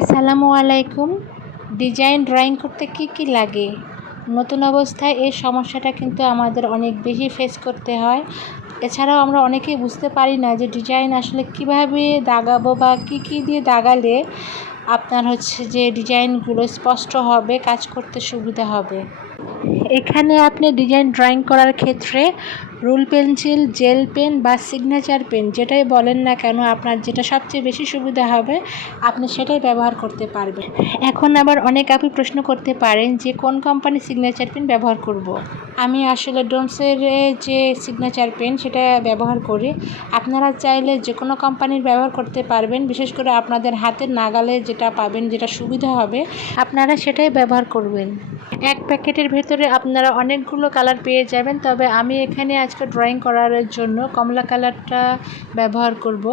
আসসালামু আলাইকুম। Design drawing করতে কি কি লাগে? নতুন অবস্থায় এই সমস্যাটা কিন্তু আমাদের অনেক বেশি ফেস করতে হয়। এছাড়াও আমরা অনেকেই বুঝতে পারি না যে ডিজাইন আসলে কীভাবে দাগাবো বা কি কি দিয়ে দাগালে আপনার হচ্ছে যে ডিজাইনগুলো স্পষ্ট হবে, কাজ করতে সুবিধা হবে। এখানে আপনি ডিজাইন ড্রয়িং করার ক্ষেত্রে রুল পেন্সিল জেল পেন বা সিগনেচার পেন যেটাই বলেন না কেন, আপনার যেটা সবচেয়ে বেশি সুবিধা হবে, আপনি সেটাই ব্যবহার করতে পারবেন। এখন আবার অনেক আপনি প্রশ্ন করতে পারেন যে, কোন কোম্পানির সিগনেচার পেন ব্যবহার করব। আমি আসলে ডোমসের যে সিগনেচার পেন সেটা ব্যবহার করি। আপনারা চাইলে যে কোনো কোম্পানির ব্যবহার করতে পারবেন, বিশেষ করে আপনাদের হাতের নাগালে যেটা পাবেন, যেটা সুবিধা হবে, আপনারা সেটাই ব্যবহার করবেন। এক প্যাকেটের ভেতরে আপনারা অনেকগুলো কালার পেয়ে যাবেন, তবে আমি এখানে আজকে ড্রয়িং করার জন্য কমলা কালারটা ব্যবহার করব।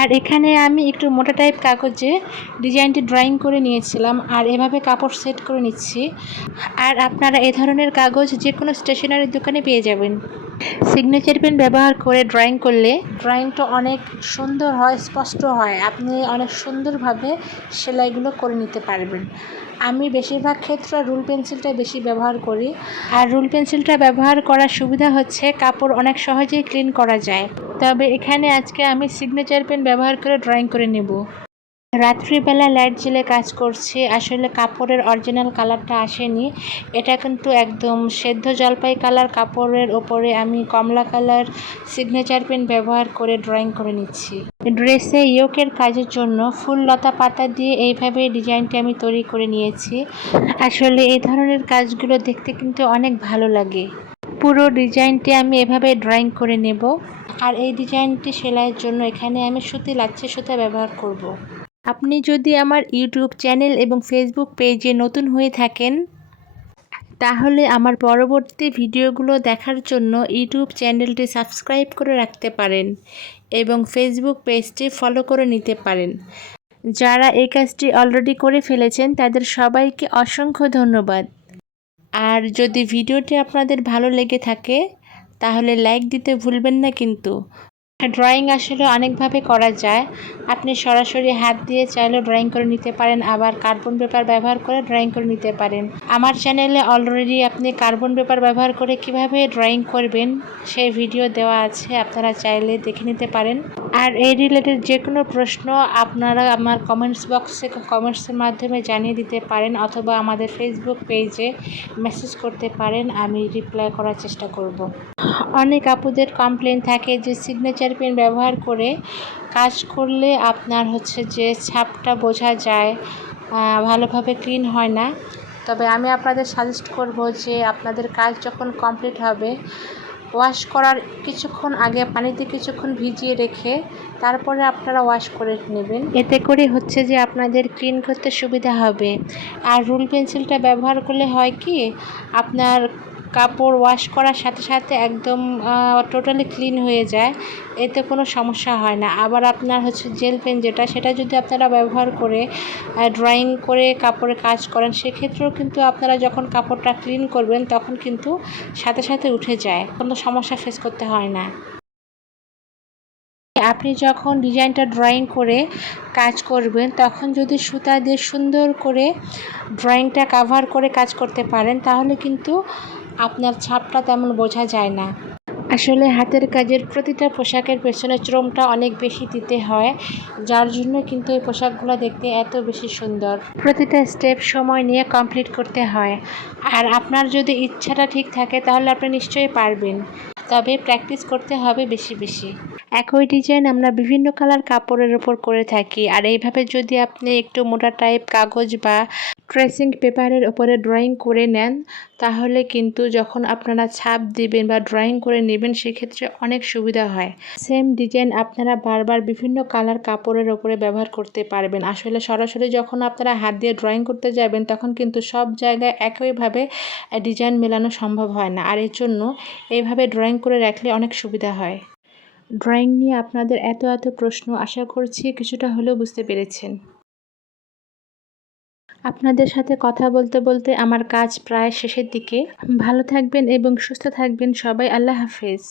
আর এখানে আমি একটু মোটা টাইপ কাগজে ডিজাইনটি ড্রয়িং করে নিয়েছিলাম, আর এভাবে কাপড় সেট করে নিচ্ছি। আর আপনারা এ ধরনের কাগজ যে কোনো স্টেশনারি দোকানে পেয়ে যাবেন। সিগনেচার পেন ব্যবহার করে ড্রয়িং করলে ড্রয়িংটা অনেক সুন্দর হয়, স্পষ্ট হয়। আপনি অনেক সুন্দরভাবে সেলাইগুলো করে নিতে পারবেন। আমি বেশিরভাগ ক্ষেত্রে রুল পেন্সিলটা বেশি ব্যবহার করি। আর রুল পেন্সিলটা ব্যবহার করার সুবিধা হচ্ছে কাপড় অনেক সহজেই ক্লিন করা যায়। তবে এখানে আজকে আমি সিগনেচার পেন ব্যবহার করে ড্রয়িং করে নেব। রাত্রিবেলা লাইট জেলে কাজ করছি। আসলে কাপড়ের অরিজিনাল কালারটা আসেনি। এটা কিন্তু একদম সেদ্ধ জলপাই কালার কাপড়ের ওপরে আমি কমলা কালার সিগনেচার পেন ব্যবহার করে ড্রয়িং করে নিচ্ছি। ড্রেসে ইয়োকের কাজের জন্য ফুল লতা পাতা দিয়ে এইভাবে ডিজাইনটি আমি তৈরি করে নিয়েছি। আসলে এই ধরনের কাজগুলো দেখতে কিন্তু অনেক ভালো লাগে। পুরো ডিজাইনটি আমি এভাবে ড্রয়িং করে নেব। আর এই ডিজাইনটি সেলাইয়ের জন্য এখানে আমি সুতি লাচ্ছে সুতা ব্যবহার করব। আপনি যদি আমার ইউটিউব চ্যানেল এবং ফেসবুক পেজে নতুন হয়ে থাকেন, তাহলে আমার পরবর্তী ভিডিওগুলো দেখার জন্য ইউটিউব চ্যানেলটি সাবস্ক্রাইব করে রাখতে পারেন এবং ফেসবুক পেজটি ফলো করে নিতে পারেন। যারা এই কাজটি অলরেডি করে ফেলেছেন, তাদের সবাইকে অসংখ্য ধন্যবাদ। আর যদি ভিডিওটি আপনাদের ভালো লেগে থাকে, তাহলে লাইক দিতে ভুলবেন না কিন্তু। ড্রয়িং আসলে অনেকভাবে করা যায়। আপনি সরাসরি হাত দিয়ে চাইলেও ড্রয়িং করে নিতে পারেন, আবার কার্বন পেপার ব্যবহার করে ড্রয়িং করে নিতে পারেন। আমার চ্যানেলে অলরেডি আপনি কার্বন পেপার ব্যবহার করে কীভাবে ড্রয়িং করবেন, সেই ভিডিও দেওয়া আছে, আপনারা চাইলে দেখে নিতে পারেন। আর এই রিলেটেড যে কোনো প্রশ্ন আপনারা আমার কমেন্টস বক্সে কমেন্টসের মাধ্যমে জানিয়ে দিতে পারেন, অথবা আমাদের ফেসবুক পেজে মেসেজ করতে পারেন, আমি রিপ্লাই করার চেষ্টা করব। অনেক আপুদের কমপ্লেন থাকে যে সিগনেচার পেন ব্যবহার করে কাজ করলে আপনার হচ্ছে যে ছাপটা বোঝা যায় ভালোভাবে ক্লিন হয় না। তবে আমি আপনাদের সাজেস্ট করব যে আপনাদের কাজ যখন কমপ্লিট হবে ওয়াশ করার কিছুক্ষণ আগে পানিতে কিছুক্ষণ ভিজিয়ে রেখে তারপরে আপনারা ওয়াশ করে নেবেন। এতে করে হচ্ছে যে আপনাদের ক্লিন করতে সুবিধা হবে। আর রুল পেন্সিলটা ব্যবহার করলে হয় কি, আপনার কাপড় ওয়াশ করার সাথে সাথে একদম টোটালি ক্লিন হয়ে যায়। এতে কোনো সমস্যা হয় না। আবার আপনার হচ্ছে জেল পেন যেটা, সেটা যদি আপনারা ব্যবহার করে ড্রয়িং করে কাপড়ে কাজ করেন, সেক্ষেত্রেও কিন্তু আপনারা যখন কাপড়টা ক্লিন করবেন, তখন কিন্তু সাথে সাথে উঠে যায়। কোনো সমস্যা ফেস করতে হয় না। আপনি যখন ডিজাইনটা ড্রয়িং করে কাজ করবেন, তখন যদি সুতা দিয়ে সুন্দর করে ড্রয়িংটা কাভার করে কাজ করতে পারেন, তাহলে কিন্তু আপনার ছাপটা তেমন বোঝা যায় না। আসলে হাতের কাজের প্রতিটা পোশাকের পেছনে শ্রমটা অনেক বেশি দিতে হয়, যার জন্য কিন্তু এই পোশাকগুলো দেখতে এত বেশি সুন্দর। প্রতিটা স্টেপ সময় নিয়ে কমপ্লিট করতে হয়। আর আপনার যদি ইচ্ছাটা ঠিক থাকে, তাহলে আপনি নিশ্চয়ই পারবেন। তবে প্র্যাকটিস করতে হবে বেশি বেশি। একই ডিজাইন আমরা বিভিন্ন কালার কাপড়ের ওপর করে থাকি। আর এইভাবে যদি আপনি একটু মোটা টাইপ কাগজ বা ট্রেসিং পেপারের ওপরে ড্রয়িং করে নেন, তাহলে কিন্তু যখন আপনারা ছাপ দিবেন বা ড্রয়িং করে নেবেন, সেক্ষেত্রে অনেক সুবিধা হয়। সেম ডিজাইন আপনারা বারবার বিভিন্ন কালার কাপড়ের ওপরে ব্যবহার করতে পারবেন। আসলে সরাসরি যখন আপনারা হাত দিয়ে ড্রয়িং করতে যাবেন, তখন কিন্তু সব জায়গায় একইভাবে ডিজাইন মেলানো সম্ভব হয় না। আর এর জন্য এইভাবে ড্রয়িং করে রাখলে অনেক সুবিধা হয়। ড্রয়িং নিয়ে আপনাদের এত এত প্রশ্ন আশা করছি কিছুটা হলেও বুঝতে পেরেছেন। আপনাদের সাথে কথা বলতে বলতে আমার কাজ প্রায় শেষের দিকে। ভালো থাকবেন এবং সুস্থ থাকবেন সবাই। আল্লাহ হাফেজ।